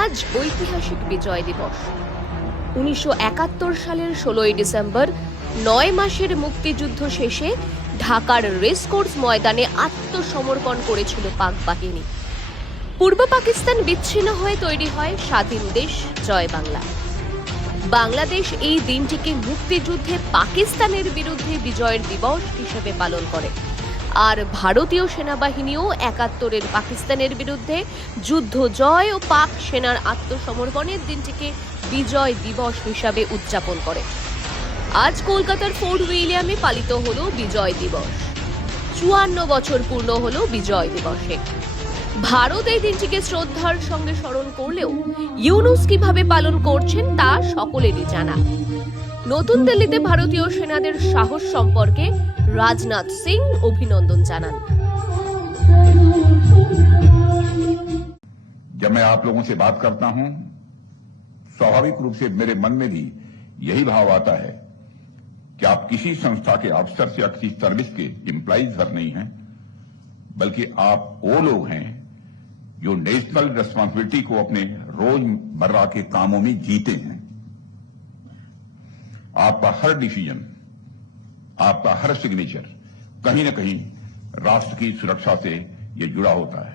আজ ঐতিহাসিক বিজয় দিবস। 1971 সালের 16 ডিসেম্বর 9 মাসের মুক্তিযুদ্ধ শেষে ঢাকার রেসকোর্স ময়দানে আত্মসমর্পণ করেছিল পাক বাহিনী। পূর্ব পাকিস্তান বিচ্ছিন্ন হয়ে তৈরি হয় স্বাধীন দেশ জয় বাংলা। বাংলাদেশ এই দিনটিকে মুক্তিযুদ্ধে পাকিস্তানের বিরুদ্ধে বিজয়ের দিবস হিসেবে পালন করে, আর ভারতীয় সেনাবাহিনীও 71-এর পাকিস্তানের বিরুদ্ধে যুদ্ধ জয় ও পাক সেনার আত্মসমর্পণের দিনটিকে বিজয় দিবস হিসাবে উদযাপন করে। আজ কলকাতার ফোর্ট উইলিয়ামে পালিত হলো বিজয় দিবস। 54 বছর পূর্ণ হলো বিজয় দিবসে। ভারত এই দিনটিকে শ্রদ্ধার সঙ্গে স্মরণ করলেও ইউনুস কিভাবে পালন করছেন তা সকলেরই জানা। নতুন দিল্লিতে ভারতীয় সেনাদের সাহস সম্পর্কে রাজনাথ সিং অভিনন্দন জানান। जब मैं आप लोगों से बात करता हूं, स्वाभाविक रूप से मेरे मन में भी यही भाव आता है कि आप किसी संस्था के अफसर या किसी सर्विस के एम्प्लॉइज भर नहीं हैं, बल्कि आप वो लोग हैं जो नेशनल रिस्पांसिबिलिटी को अपने रोजमर्रा के कामों में जीते हैं। आपका हर डिसीजन, आपका हर सिग्नेचर कहीं न कहीं राष्ट्र की सुरक्षा से ये जुड़ा होता है।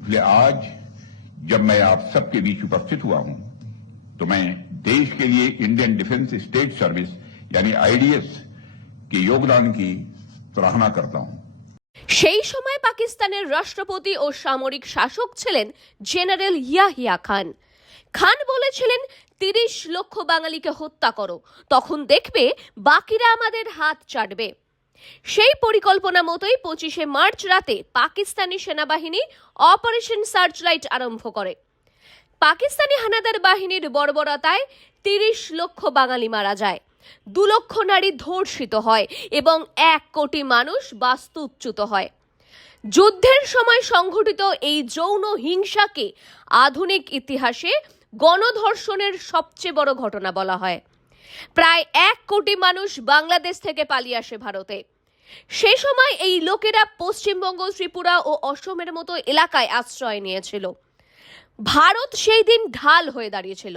इसलिए आज जब मैं आप सबके बीच उपस्थित हुआ हूं, तो मैं देश के लिए इंडियन डिफेंस स्टेट सर्विस यानी आईडीएस के योगदान की सराहना करता हूं। সেই সময় পাকিস্তানের রাষ্ট্রপতি ও সামরিক শাসক ছিলেন জেনারেল ইয়াহিয়া খান। খান বলেছিলেন, 30 লক্ষ বাঙালিকে হত্যা করো, তখন দেখবে বাকিরা আমাদের হাত চাটবে। সেই পরিকল্পনা মতোই 25শে মার্চ রাতে পাকিস্তানি সেনাবাহিনী অপারেশন সার্চলাইট আরম্ভ করে। পাকিস্তানি হানাদার বাহিনীর বর্বরতায় 30 লক্ষ বাঙালি মারা যায়, 2 লক্ষ নারী ধর্ষিত হয় এবং 1 কোটি মানুষ বাস্তুচ্যুত হয়। যুদ্ধের সময় সংঘটিত এই যৌন হিংসাকে আধুনিক ইতিহাসে গণধর্ষণের সবচেয়ে বড় ঘটনা বলা হয়। প্রায় 1 কোটি মানুষ বাংলাদেশ থেকে পালিয়ে আসে ভারতে। সে সময় এই লোকেরা পশ্চিমবঙ্গ, ত্রিপুরা ও অসমের মতো এলাকায় আশ্রয় নিয়েছিল। ভারত সেই দিন ঢাল হয়ে দাঁড়িয়েছিল।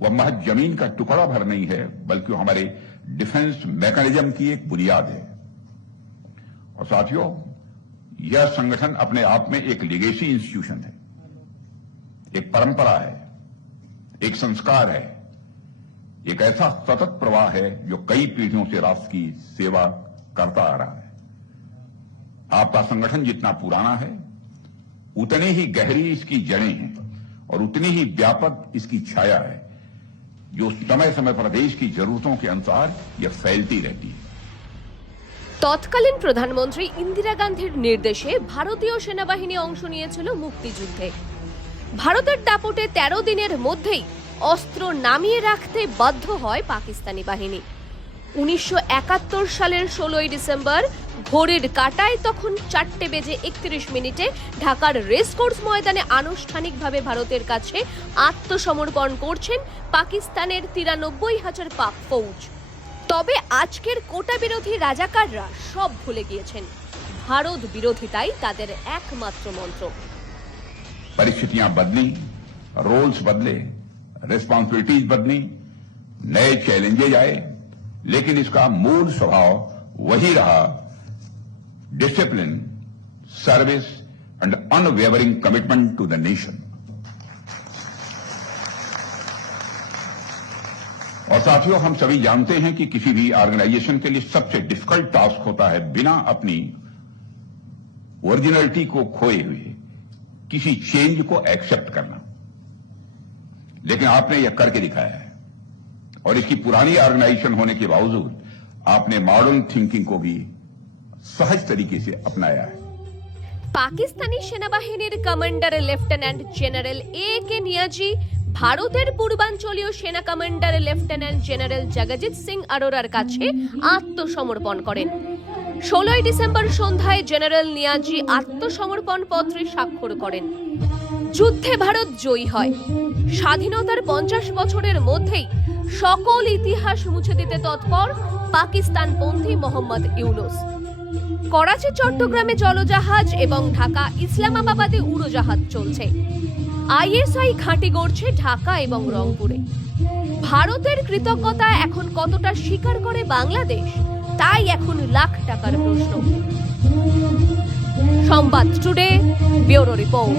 वह महज जमीन का टुकड़ा भर नहीं है, बल्कि हमारे डिफेंस मैकेनिज्म की एक बुनियाद है। और साथियों, यह संगठन अपने आप में एक लीगेसी इंस्टीट्यूशन है, एक परंपरा है, एक संस्कार है, एक ऐसा सतत प्रवाह है जो कई पीढ़ियों से राष्ट्र की सेवा करता आ रहा है। आपका संगठन जितना पुराना है, उतनी ही गहरी इसकी जड़ें हैं और उतनी ही व्यापक इसकी छाया है, जो समय समय पर देश की जरूरतों के अनुसार यह फैलती रहती है। তৎকালীন প্রধানমন্ত্রী ইন্দিরা গান্ধীর নির্দেশে ভারতীয় সেনাবাহিনী অংশ নিয়েছিল মুক্তিযুদ্ধে। ভারতের দাপটে 13 দিনের মধ্যেই অস্ত্র নামিয়ে রাখতে বাধ্য হয় পাকিস্তানি বাহিনী। 1971 সালের 16 ডিসেম্বর ঘড়ির কাঁটায় তখন 4:31 ঢাকার রেসকোর্স ময়দানে আনুষ্ঠানিকভাবে ভারতের কাছে আত্মসমর্পণ করছেন পাকিস্তানের 93,000 পাক ফৌজ। তবে আজকের কোটা বিরোধী রাজাকাররা সব ভুলে গিয়েছেন। ভারত বিরোধিতাই তাদের একমাত্র মন্ত্র। परिस्थितियां बदली, रोल्स बदले, रिस्पॉन्सिबिलिटीज बदली, नए चैलेंजेज आए, लेकिन इसका मूल स्वभाव वही रहा, discipline, service and unwavering commitment to the nation. और साथियों, हम सभी जानते हैं कि किसी भी ऑर्गेनाइजेशन के लिए सबसे डिफिकल्ट टास्क होता है बिना अपनी ओरिजिनलिटी को खोए हुए किसी चेंज को एक्सेप्ट करना। लेकिन आपने यह करके दिखाया है, और इसकी पुरानी ऑर्गेनाइजेशन होने के बावजूद आपने मॉडर्न थिंकिंग को भी सहज तरीके से अपनाया है। পাকিস্তানি সেনাবাহিনীর commander lieutenant general A.K. Niazi ভারতের পূর্বাঞ্চলীয় সেনা commander lieutenant general Jagjit Singh আরোরার কাছে আত্মসমর্পণ করেন। 16 ডিসেম্বর সন্ধ্যায় জেনারেল নিয়াজি আত্মসমর্পণ পত্রে স্বাক্ষর করেন। যুদ্ধে ভারত জয়ী হয়। স্বাধীনতার 50 বছরের মধ্যেই সকল ইতিহাস মুছে দিতে তৎপর পাকিস্তানপন্থী মোহাম্মদ ইউনুস। করাচি চট্টগ্রামে জলজাহাজ এবং ঢাকা ইসলামাবাদে উড়োজাহাজ চলছে। আইএসআই ঘাঁটি গড়ছে ঢাকা এবং রংপুরে। ভারতের কৃতজ্ঞতা এখন কতটা স্বীকার করে বাংলাদেশ, তাই এখন লাখ টাকার প্রশ্ন। সংবাদ টুডে, ব্যুরো রিপোর্ট।